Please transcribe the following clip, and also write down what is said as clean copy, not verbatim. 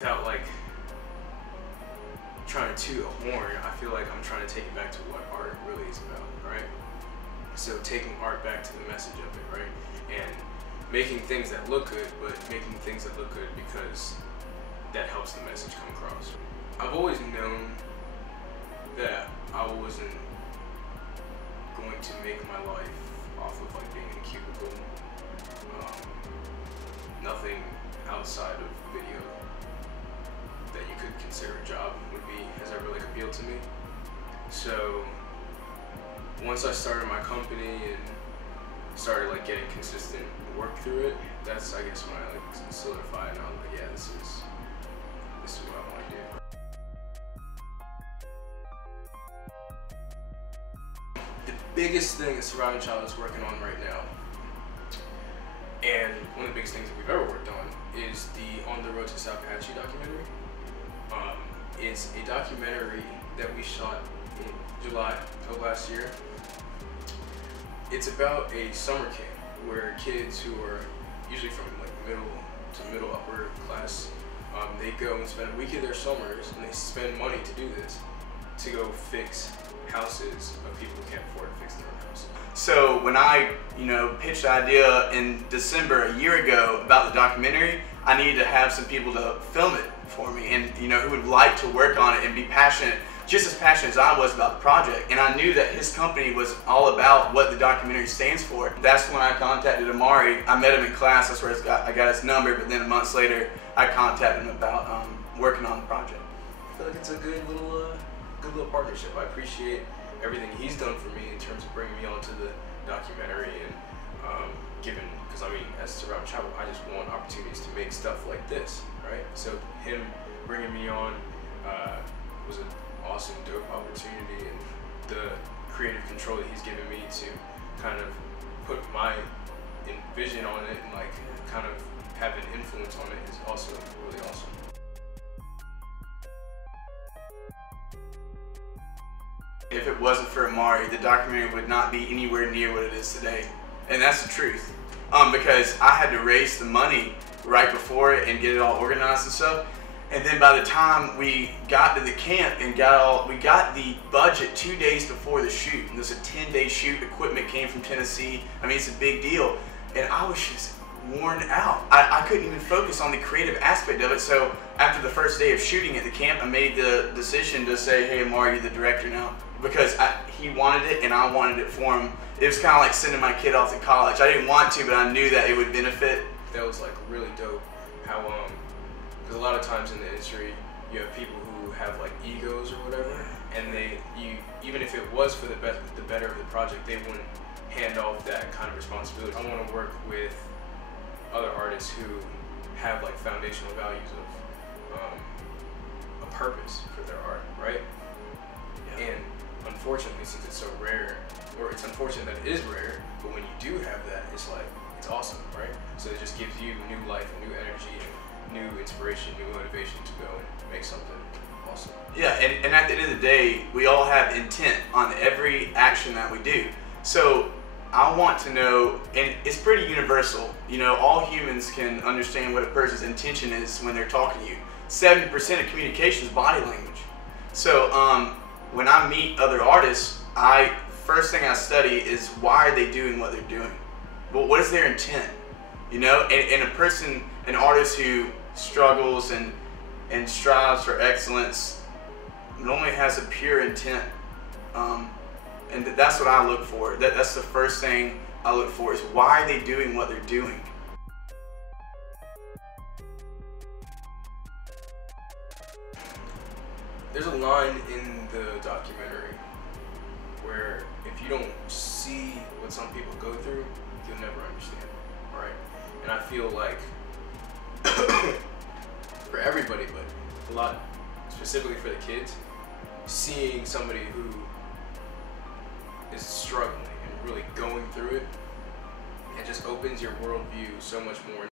without like trying to toot a horn, I feel like I'm trying to take it back to what art really is about, right? So taking art back to the message of it, right? And making things that look good, but making things that look good because that helps the message come across. I've always known that I wasn't going to make my life off of like being in a cubicle. Nothing outside of video that you could consider a job has ever like appealed to me. So once I started my company and started like getting consistent work through it, that's I guess when I like solidified and I was like, yeah, this is what I want to do. The biggest thing that SurvivingChild is working on right now, and one of the biggest things that we've ever worked on, is the On the Road to Kcrafty documentary. It's a documentary that we shot in July of last year. It's about a summer camp where kids who are usually from like middle upper class, they go and spend a week of their summers and they spend money to do this, to go fix houses of people who can't afford to fix their own houses. So when I, pitched the idea in December a year ago about the documentary, I needed to have some people to film it for me and, who would like to work on it and be passionate, just as passionate as I was about the project. And I knew that his company was all about what the documentary stands for. That's when I contacted Amari. I met him in class, that's where I got his number, but then months later, I contacted him about working on the project. I feel like it's a good little partnership. I appreciate everything he's done for me in terms of bringing me onto the documentary and because I mean, as SurvivingChild, I just want opportunities to make stuff like this, right? So him bringing me on was an awesome, dope opportunity, and the creative control that he's given me to kind of put my vision on it and like kind of have an influence on it is also really awesome. If it wasn't for Amari, the documentary would not be anywhere near what it is today. And that's the truth. Because I had to raise the money right before it and get it all organized and stuff. And then by the time we got to the camp and we got the budget 2 days before the shoot. And it was a 10-day shoot. Equipment came from Tennessee. I mean, it's a big deal. And I was just worn out. I couldn't even focus on the creative aspect of it. So after the first day of shooting at the camp, I made the decision to say, hey, Amari, you're the director now. Because he wanted it and I wanted it for him. It was kind of like sending my kid off to college. I didn't want to, but I knew that it would benefit. That was like really dope how, because a lot of times in the industry, you have people who have like egos or whatever, and even if it was for the better of the project, they wouldn't hand off that kind of responsibility. I want to work with other artists who have like foundational values of a purpose for their art, right? Yeah. And unfortunately, since it's so rare, or it's unfortunate that it is rare, but when you do have that, it's like, it's awesome, right? So it just gives you new life, new energy, new inspiration, new motivation to go and make something awesome. Yeah, and at the end of the day, we all have intent on every action that we do. So I want to know, and it's pretty universal, all humans can understand what a person's intention is when they're talking to you. 70% of communication is body language. So when I meet other artists, first thing I study is why are they doing what they're doing? Well, what is their intent? And an artist who struggles and strives for excellence normally has a pure intent. And that's what I look for. That's the first thing I look for, is why are they doing what they're doing? There's a line in the documentary where if you don't see what some people go through, you'll never understand, right? And I feel like for everybody, but a lot specifically for the kids, seeing somebody who is struggling and really going through it, it just opens your worldview so much more.